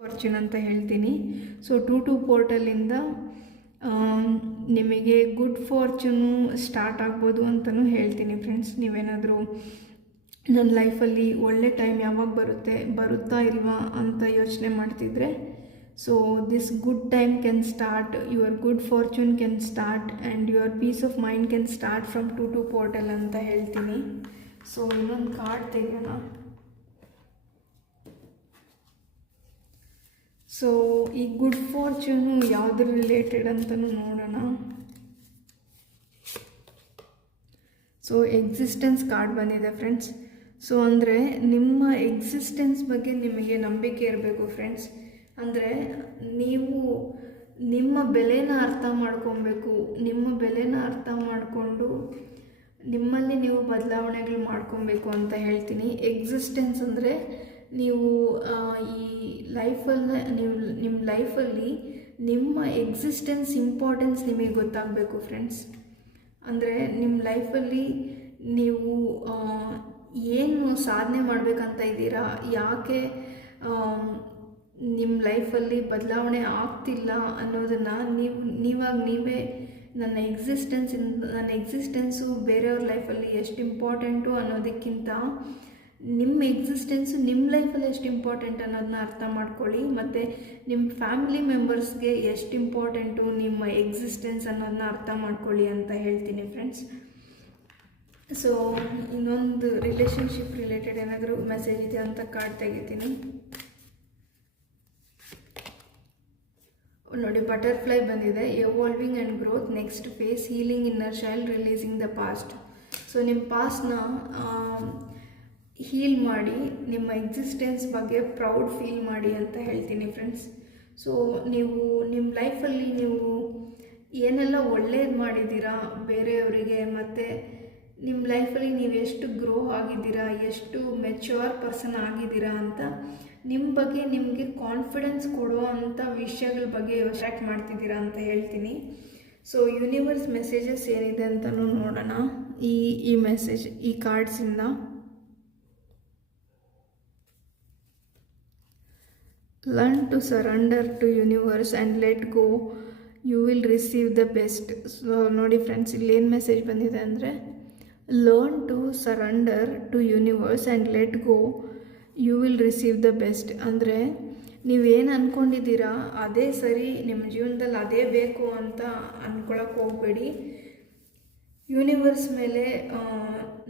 Fortune ಅಂತ ಹೇಳ್ತೀನಿ. So 2 ಪೋರ್ಟಲಿಂದ ನಿಮಗೆ ಗುಡ್ ಫಾರ್ಚೂನು ಸ್ಟಾರ್ಟ್ ಆಗ್ಬೋದು ಅಂತಲೂ ಹೇಳ್ತೀನಿ ಫ್ರೆಂಡ್ಸ್. ನೀವೇನಾದರೂ ನನ್ನ ಲೈಫಲ್ಲಿ ಒಳ್ಳೆ ಟೈಮ್ ಯಾವಾಗ ಬರುತ್ತಾ ಇಲ್ವಾ ಅಂತ ಯೋಚನೆ ಮಾಡ್ತಿದ್ರೆ, so this good time can start, your good fortune can start and your peace of mind can start from 2 portal ಅಂತ ಹೇಳ್ತೀನಿ. ಸೊ ಇನ್ನೊಂದು ಕಾರ್ಡ್ ತೆಗೆಯೋಣ. ಸೊ ಈ ಗುಡ್ ಫಾರ್ಚೂನು ಯಾವುದ್ರ ರಿಲೇಟೆಡ್ ಅಂತಲೂ ನೋಡೋಣ. ಸೊ ಎಕ್ಸಿಸ್ಟೆನ್ಸ್ ಕಾರ್ಡ್ ಬಂದಿದೆ ಫ್ರೆಂಡ್ಸ್. ಸೊ ಅಂದರೆ ನಿಮ್ಮ ಎಕ್ಸಿಸ್ಟೆನ್ಸ್ ಬಗ್ಗೆ ನಿಮಗೆ ನಂಬಿಕೆ ಇರಬೇಕು ಫ್ರೆಂಡ್ಸ್. ಅಂದರೆ ನೀವು ನಿಮ್ಮ ಬೆಲೆನ ಅರ್ಥ ಮಾಡ್ಕೊಬೇಕು. ನಿಮ್ಮ ಬೆಲೆನ ಅರ್ಥ ಮಾಡಿಕೊಂಡು ನಿಮ್ಮಲ್ಲಿ ನೀವು ಬದಲಾವಣೆಗಳು ಮಾಡ್ಕೊಬೇಕು ಅಂತ ಹೇಳ್ತೀನಿ. ಎಕ್ಸಿಸ್ಟೆನ್ಸ್ ಅಂದರೆ ನೀವು ಈ ಲೈಫಲ್ಲಿ ನಿಮ್ಮ ಲೈಫಲ್ಲಿ ನಿಮ್ಮ ಎಕ್ಸಿಸ್ಟೆನ್ಸ್ ಇಂಪಾರ್ಟೆನ್ಸ್ ನಿಮಗೆ ಗೊತ್ತಾಗಬೇಕು ಫ್ರೆಂಡ್ಸ್. ಅಂದರೆ ನಿಮ್ಮ ಲೈಫಲ್ಲಿ ನೀವು ಏನು ಸಾಧನೆ ಮಾಡಬೇಕಂತ ಇದ್ದೀರಾ, ಯಾಕೆ ನಿಮ್ಮ ಲೈಫಲ್ಲಿ ಬದಲಾವಣೆ ಆಗ್ತಿಲ್ಲ ಅನ್ನೋದನ್ನು ನೀವೇ ನನ್ನ ಎಕ್ಸಿಸ್ಟೆನ್ಸು ಬೇರೆಯವ್ರ ಲೈಫಲ್ಲಿ ಎಷ್ಟು ಇಂಪಾರ್ಟೆಂಟು ಅನ್ನೋದಕ್ಕಿಂತ ನಿಮ್ಮ ಎಕ್ಸಿಸ್ಟೆನ್ಸು ನಿಮ್ಮ ಲೈಫಲ್ಲಿ ಎಷ್ಟು ಇಂಪಾರ್ಟೆಂಟ್ ಅನ್ನೋದನ್ನ ಅರ್ಥ ಮಾಡ್ಕೊಳ್ಳಿ. ಮತ್ತು ನಿಮ್ಮ ಫ್ಯಾಮಿಲಿ ಮೆಂಬರ್ಸ್ಗೆ ಎಷ್ಟು ಇಂಪಾರ್ಟೆಂಟು ನಿಮ್ಮ ಎಕ್ಸಿಸ್ಟೆನ್ಸ್ ಅನ್ನೋದನ್ನ ಅರ್ಥ ಮಾಡ್ಕೊಳ್ಳಿ ಅಂತ ಹೇಳ್ತೀನಿ ಫ್ರೆಂಡ್ಸ್. ಸೊ ಇನ್ನೊಂದು ರಿಲೇಷನ್ಶಿಪ್ ರಿಲೇಟೆಡ್ ಏನಾದರೂ ಮೆಸೇಜ್ ಇದೆ ಅಂತ ಕಾರ್ಡ್ ತೆಗಿತೀನಿ. ನೋಡಿ, ಬಟರ್ಫ್ಲೈ ಬಂದಿದೆ. Evolving and growth, next phase, healing inner child, releasing the past. So ನಿಮ್ಮ ಪಾಸ್ಟ್ನ ಹೀಲ್ ಮಾಡಿ ನಿಮ್ಮ ಎಕ್ಸಿಸ್ಟೆನ್ಸ್ ಬಗ್ಗೆ ಪ್ರೌಡ್ ಫೀಲ್ ಮಾಡಿ ಅಂತ ಹೇಳ್ತೀನಿ ಫ್ರೆಂಡ್ಸ್. ಸೊ ನೀವು ನಿಮ್ಮ ಲೈಫಲ್ಲಿ ನೀವು ಏನೆಲ್ಲ ಒಳ್ಳೇದು ಮಾಡಿದ್ದೀರಾ ಬೇರೆಯವರಿಗೆ, ಮತ್ತು ನಿಮ್ಮ ಲೈಫಲ್ಲಿ ನೀವು ಎಷ್ಟು ಗ್ರೋ ಆಗಿದ್ದೀರಾ, ಎಷ್ಟು ಮೆಚ್ಯೂರ್ ಪರ್ಸನ್ ಆಗಿದ್ದೀರಾ ಅಂತ ನಿಮ್ಮ ಬಗ್ಗೆ ನಿಮಗೆ ಕಾನ್ಫಿಡೆನ್ಸ್ ಕೊಡೋ ಅಂಥ ವಿಷಯಗಳ ಬಗ್ಗೆ ಯೋಚನೆ ಮಾಡ್ತಿದ್ದೀರಾ ಅಂತ ಹೇಳ್ತೀನಿ. ಸೊ ಯೂನಿವರ್ಸ್ ಮೆಸೇಜಸ್ ಏನಿದೆ ಅಂತಲೂ ನೋಡೋಣ ಈ ಮೆಸೇಜ್ ಈ ಕಾರ್ಡ್ಸಿಂದ. Learn to surrender to universe and let go, you will receive the best. So ನೋಡಿ ಫ್ರೆಂಡ್ಸ್, ಇಲ್ಲೇನು ಮೆಸೇಜ್ ಬಂದಿದೆ ಅಂದರೆ, learn to surrender to universe and let go, you will receive the best. ಅಂದರೆ ನೀವೇನು ಅಂದ್ಕೊಂಡಿದ್ದೀರಾ ಅದೇ ಸರಿ, ನಿಮ್ಮ ಜೀವನದಲ್ಲಿ ಅದೇ ಬೇಕು ಅಂತ ಅಂದ್ಕೊಳಕ್ಕೆ ಹೋಗಬೇಡಿ. ಯೂನಿವರ್ಸ್ ಮೇಲೆ